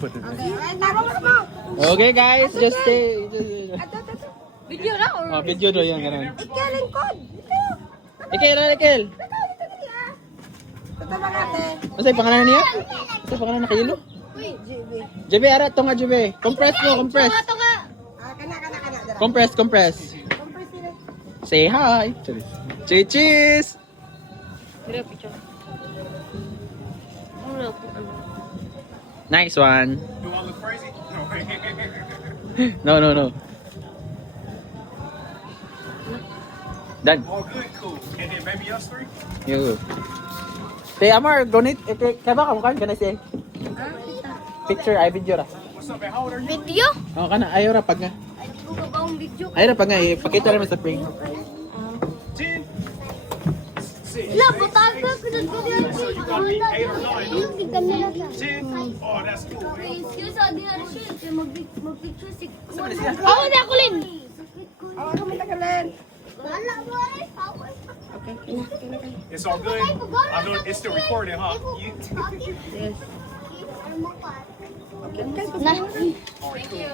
put it Okay, mo. Okay guys, just stay. Video na or? Oh, video do yan ganun. Ikaw lingkod. Ikel. Ito ba ate? Masay pangalan niya? Masay pangalan na kayelo? Uy, JB. JB, ara to nga JB. Compress mo, compress. Ito ka. Kana. Dara. Compress. Compress nila. Say hi. Cheese. Dire picture. Nice one. Do I look crazy? No. No. Done. All good, cool. And then maybe us three? You. Say Amar, donate. Kaya ba kamukan ka na siya? Picture, ay video ra. What's up, man? How old are you? Video? Oo ka na, ayaw ra pag nga. Ay, di ko gabawang video. Ayaw ra pag nga, ipakita naman sa pring. 10? 6. La, butang ka. Kunan ko diyan. So you gotta be 8 or 9, huh? Yung kamera ka. 10? Oh, that's cool. Excuse adi na siya. Kaya mag-picture si... Ako na ako, Lin. Ako kami tagalin. Wala mo rin. Okay. It's all good. I know it's still recording, huh? Yes. You... Na. Thank you.